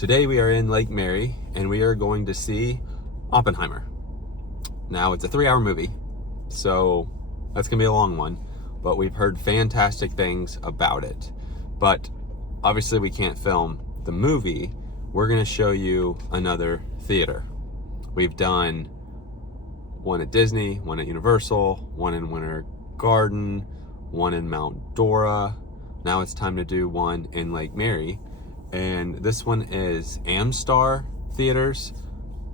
Today we are in Lake Mary and we are going to see Oppenheimer. Now it's a 3-hour movie, so that's gonna be a long one, but we've heard fantastic things about it. But obviously we can't film the movie. We're gonna show you another theater. We've done one at Disney, one at Universal, one in Winter Garden, one in Mount Dora. Now it's time to do one in Lake Mary. And this one is AmStar Theaters.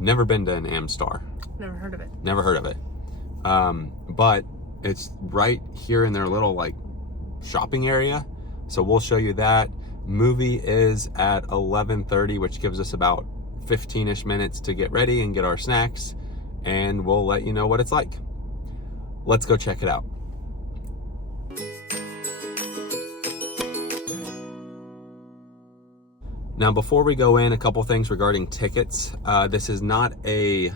Never been to an AmStar. Never heard of it. Never heard of it. But it's right here in their little like shopping area. So we'll show you that. Movie is at 11:30, which gives us about 15-ish minutes to get ready and get our snacks. And we'll let you know what it's like. Let's go check it out. Now, before we go in, a couple things regarding tickets. This is not a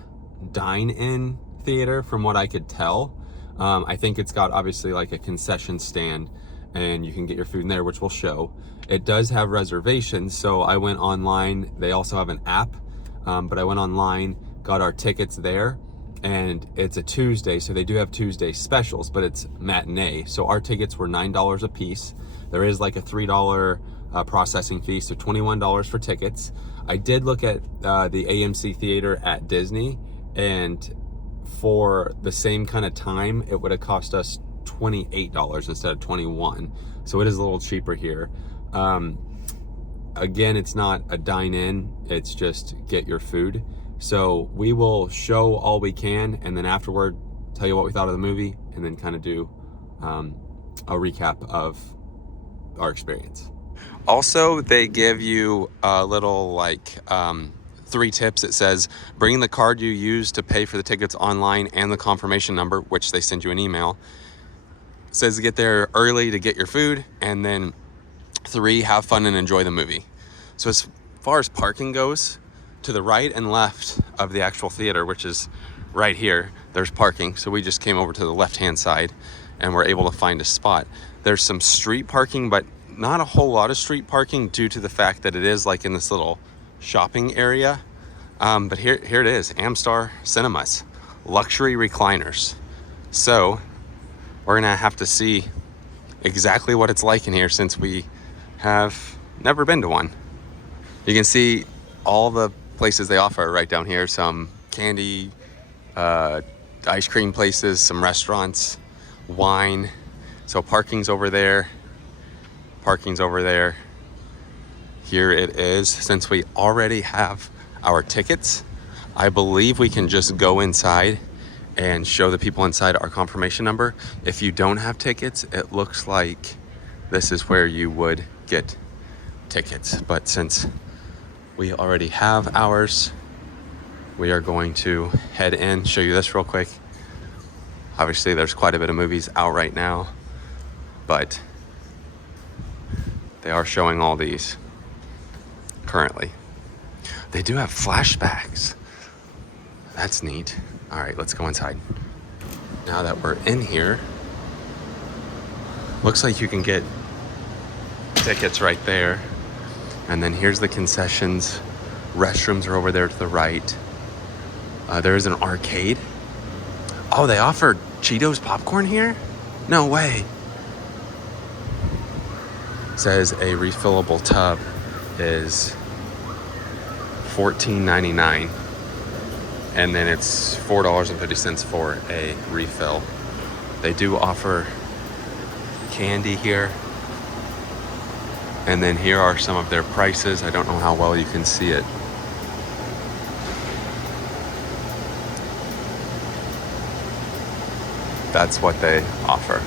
dine-in theater from what I could tell. I think it's got obviously like a concession stand and you can get your food in there, which we'll show. It does have reservations, so I went online. They also have an app, but I went online, got our tickets there, and it's a Tuesday, so they do have Tuesday specials, but it's matinee. So our tickets were $9 a piece. There is like a $3 processing fee, so $21 for tickets. I did look at the AMC theater at Disney, and for the same kind of time, it would have cost us $28 instead of $21. So it is a little cheaper here. Again, it's not a dine-in, it's just get your food. So we will show all we can, and then afterward, tell you what we thought of the movie, and then kind of do a recap of our experience. Also, they give you a little like 3 tips. It says bring the card you use to pay for the tickets online and the confirmation number, which they send you an email. It says get there early to get your food, and then 3, have fun and enjoy the movie. So as far as parking goes, to the right and left of the actual theater, which is right here, there's parking. So we just came over to the left-hand side and we're able to find a spot. There's some street parking, but not a whole lot of street parking due to the fact that it is like in this little shopping area. But here it is, AmStar Cinemas, luxury recliners. So we're gonna have to see exactly what it's like in here since we have never been to one. You can see all the places they offer right down here, some candy, ice cream places, some restaurants, wine. So parking's over there. Parking's over there. Here it is. Since we already have our tickets, I believe we can just go inside and show the people inside our confirmation number. If you don't have tickets, it looks like this is where you would get tickets. But since we already have ours, we are going to head in, show you this real quick. Obviously, there's quite a bit of movies out right now, but they are showing all these currently. They do have flashbacks. That's neat. All right, let's go inside. Now that we're in here, looks like you can get tickets right there. And then here's the concessions. Restrooms are over there to the right. There is an arcade. Oh, they offer Cheetos popcorn here? No way. Says a refillable tub is $14.99, and then it's $4.50 for a refill. They do offer candy here, and then here are some of their prices. I don't know how well you can see it. That's what they offer.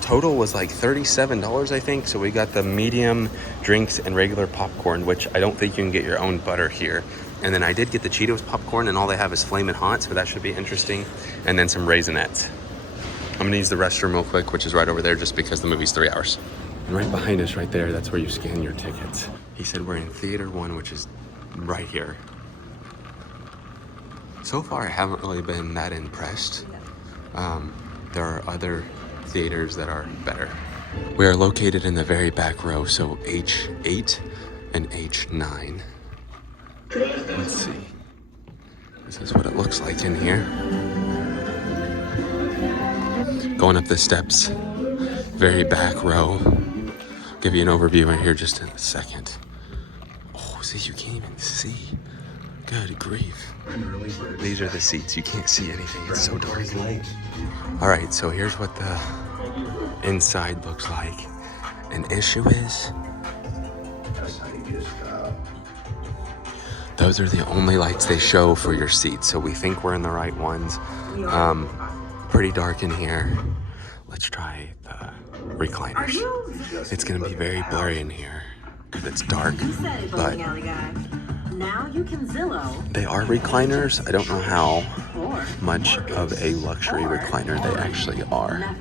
Total was like $37, I think. So we got the medium drinks and regular popcorn, which I don't think you can get your own butter here. And then I did get the Cheetos popcorn, and all they have is Flamin' Hot, so that should be interesting. And then some Raisinets. I'm gonna use the restroom real quick, which is right over there, just because the movie's 3 hours. And right behind us, right there, that's where you scan your tickets. He said we're in Theater 1, which is right here. So far, I haven't really been that impressed. There are other theaters that are better. We are located in the very back row, so H8 an H9. Let's see. This is what it looks like in here. Going up the steps, very back row. Give you an overview in here just in a second. Oh, see, you can't even see. Good grief. These are the seats. You can't see anything. It's so dark. All right, so here's what the inside looks like. An issue is those are the only lights they show for your seats. So we think we're in the right ones. Pretty dark in here. Let's try the recliners. It's gonna be very blurry in here because it's dark, but now you can Zillow. They are recliners. I don't know how much of a luxury recliner they actually are.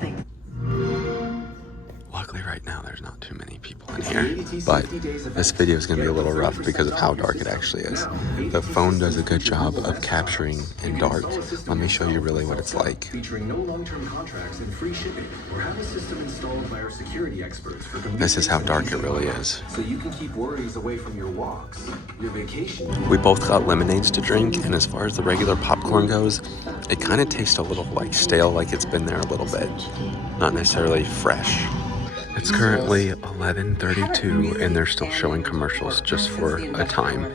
Luckily right now there's not too many people in here, but this video is going to be a little rough because of how dark it actually is. The phone does a good job of capturing in dark. Let me show you really what it's like. Featuring no long-term contracts and free shipping, or have a system installed by our security experts for This is how dark it really is. so you can keep worries away from your walks, your vacation. We both got lemonades to drink, and as far as the regular popcorn goes, it kind of tastes a little like stale, like it's been there a little bit. Not necessarily fresh. It's currently 11:32 and they're still showing commercials just for a time.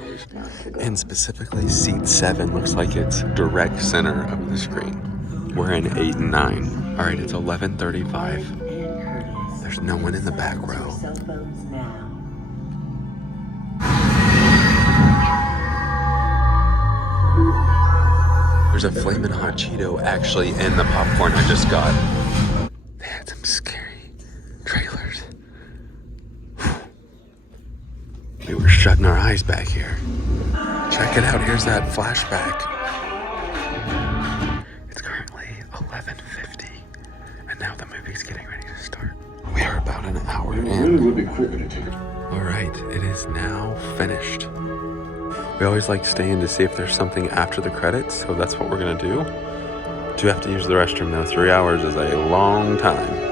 And specifically seat 7 looks like it's direct center of the screen. We're in 8 and 9. All right, it's 11:35. There's no one in the back row. There's a flamin' hot Cheeto actually in the popcorn I just got. They had some scary trailers. We were shutting our eyes back here. Check it out, here's that flashback. It's currently 11:50 and now the movie's getting ready to start. We are about an hour in. Alright, it is now finished. We always like staying to see if there's something after the credits, so that's what we're gonna do. Do have to use the restroom though. 3 hours is a long time.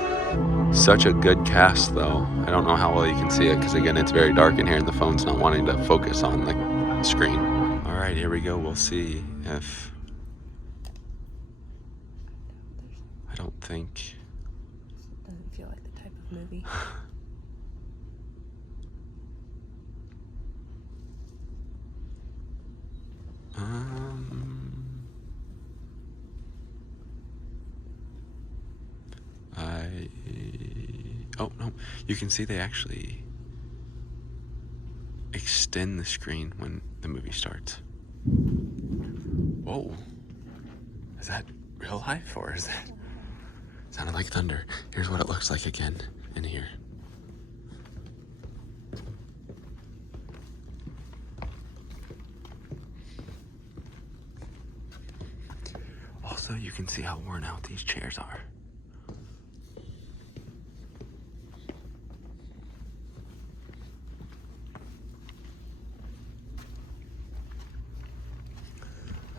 Such a good cast though. I don't know how well you can see it because again it's very dark in here and the phone's not wanting to focus on the screen. Alright, here we go. We'll see if... I don't think... Doesn't feel like the type of movie. Oh, no. You can see they actually extend the screen when the movie starts. Whoa. Is that real life or is that... Sounded like thunder. Here's what it looks like again in here. Also, you can see how worn out these chairs are.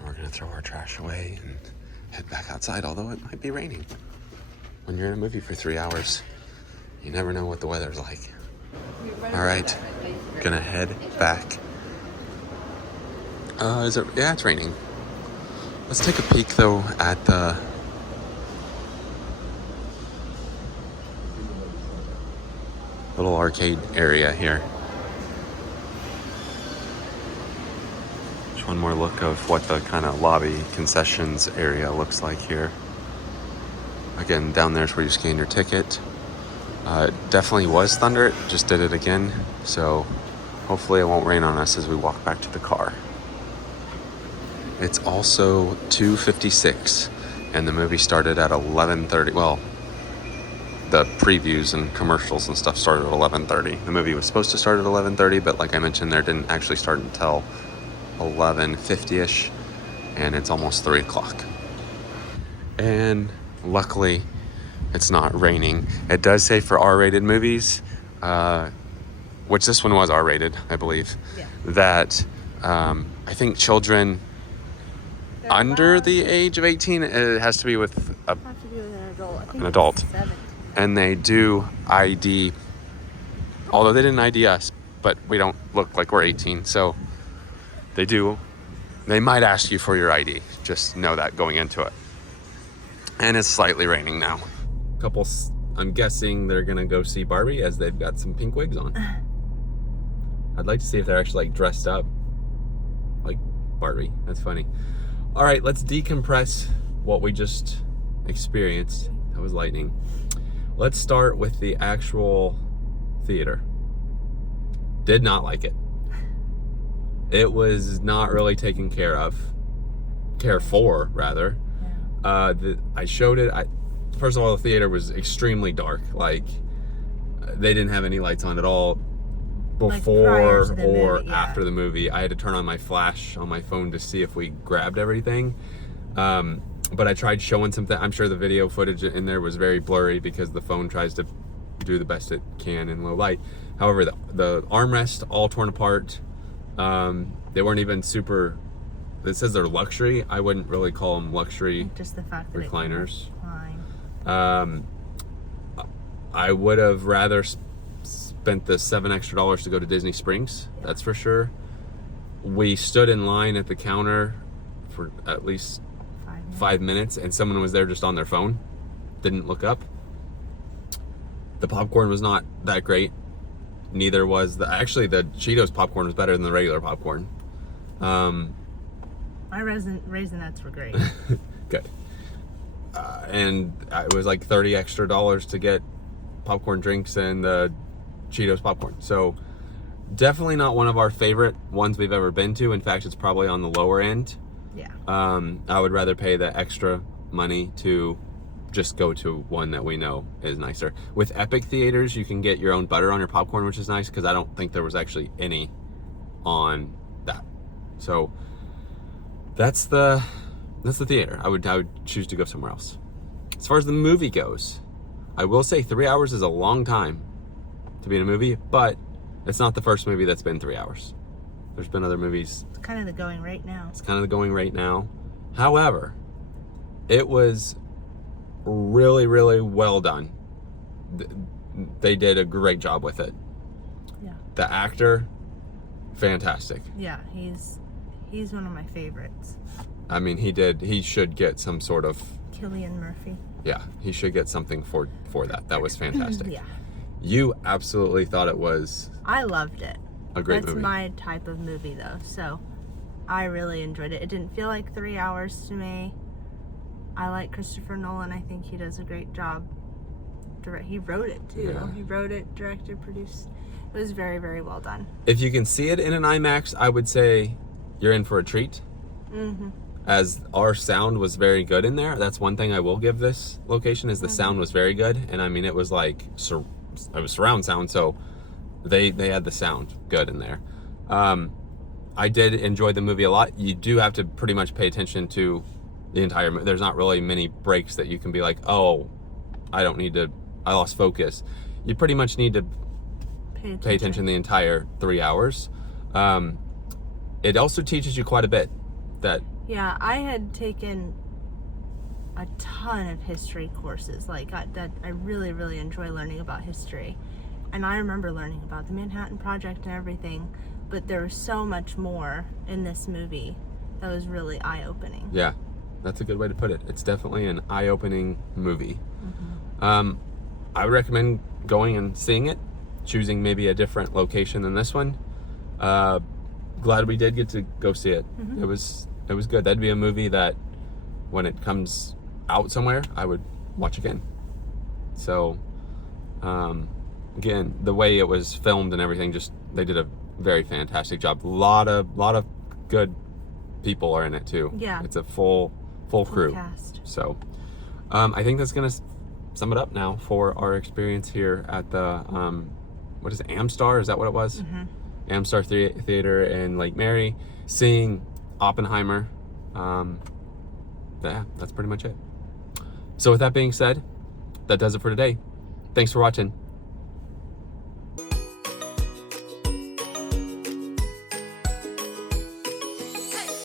We're gonna throw our trash away and head back outside, although it might be raining. When you're in a movie for 3 hours, you never know what the weather's like. All right, gonna head back. Is it? Yeah, it's raining. Let's take a peek though at the little arcade area here. Just one more look of what the kind of lobby concessions area looks like here. Again, down there's where you scan your ticket. It definitely was thunder, it just did it again. So hopefully it won't rain on us as we walk back to the car. It's also 2:56 and the movie started at 11:30. Well, the previews and commercials and stuff started at 11:30. The movie was supposed to start at 11:30, but like I mentioned, there didn't actually start until 11:50ish, and it's almost 3 o'clock. And luckily, it's not raining. It does say for R-rated movies, which this one was R-rated, I believe, that I think children under the age of 18, it has to be with an adult. And they do ID, although they didn't ID us, but we don't look like we're 18. So they might ask you for your ID. Just know that going into it. And it's slightly raining now. I'm guessing they're gonna go see Barbie as they've got some pink wigs on. I'd like to see if they're actually like dressed up like Barbie. That's funny. All right, let's decompress what we just experienced. That was lightning. Let's start with the actual theater. Did not like it. It was not really taken care for, rather. I showed it. First of all, the theater was extremely dark. Like, they didn't have any lights on at all before or after the movie. I had to turn on my flash on my phone to see if we grabbed everything. But I tried showing something. I'm sure the video footage in there was very blurry because the phone tries to do the best it can in low light. However, the armrests all torn apart. They weren't even super. It says they're luxury. I wouldn't really call them luxury. Just the fact that recliners. Fine. I would have rather spent the $7 extra to go to Disney Springs. Yeah. That's for sure. We stood in line at the counter for at least 5 minutes, and someone was there just on their phone. Didn't look up. The popcorn was not that great. Neither was the Cheetos popcorn was better than the regular popcorn. My Raisinets were great. Good. And it was like $30 extra to get popcorn drinks and the Cheetos popcorn. So definitely not one of our favorite ones we've ever been to. In fact, it's probably on the lower end. Yeah. I would rather pay the extra money to just go to one that we know is nicer. With Epic Theaters, you can get your own butter on your popcorn, which is nice because I don't think there was actually any on that. So that's the theater. I would choose to go somewhere else. As far as the movie goes, I will say 3 hours is a long time to be in a movie, but it's not the first movie that's been 3 hours. There's been other movies. It's kind of the going right now. It's kind of the going right now. However, it was really, really well done. They did a great job with it. Yeah. The actor, fantastic. Yeah, he's one of my favorites. I mean, he should get some sort of... Cillian Murphy. Yeah, he should get something for that. That was fantastic. Yeah. You absolutely thought it was... I loved it. A great movie. That's my type of movie, though, so I really enjoyed it. It didn't feel like 3 hours to me. I like Christopher Nolan. I think he does a great job. He wrote it, too. Yeah. He wrote it, directed, produced. It was very, very well done. If you can see it in an IMAX, I would say you're in for a treat. Mm-hmm. As our sound was very good in there. That's one thing I will give this location is the sound was very good. And I mean, it was like, it was surround sound, so they had the sound good in there. I did enjoy the movie a lot. You do have to pretty much pay attention to the entire movie. There's not really many breaks that you can be like, oh, I lost focus. You pretty much need to pay attention the entire 3 hours. It also teaches you quite a bit. Yeah, I had taken a ton of history courses. Like, I really, really enjoy learning about history. And I remember learning about the Manhattan Project and everything, but there was so much more in this movie that was really eye-opening. Yeah, that's a good way to put it. It's definitely an eye-opening movie. Mm-hmm. I would recommend going and seeing it, choosing maybe a different location than this one. Glad we did get to go see it. Mm-hmm. It was good. That'd be a movie that when it comes out somewhere, I would watch again. So, again, the way it was filmed and everything, they did a very fantastic job. A lot of good people are in it too. Yeah. It's a full crew. Cast. So, I think that's gonna sum it up now for our experience here at the what is it, AmStar? Is that what it was? Mm-hmm. AmStar Theater in Lake Mary, seeing Oppenheimer. Yeah, that's pretty much it. So with that being said, that does it for today. Thanks for watching.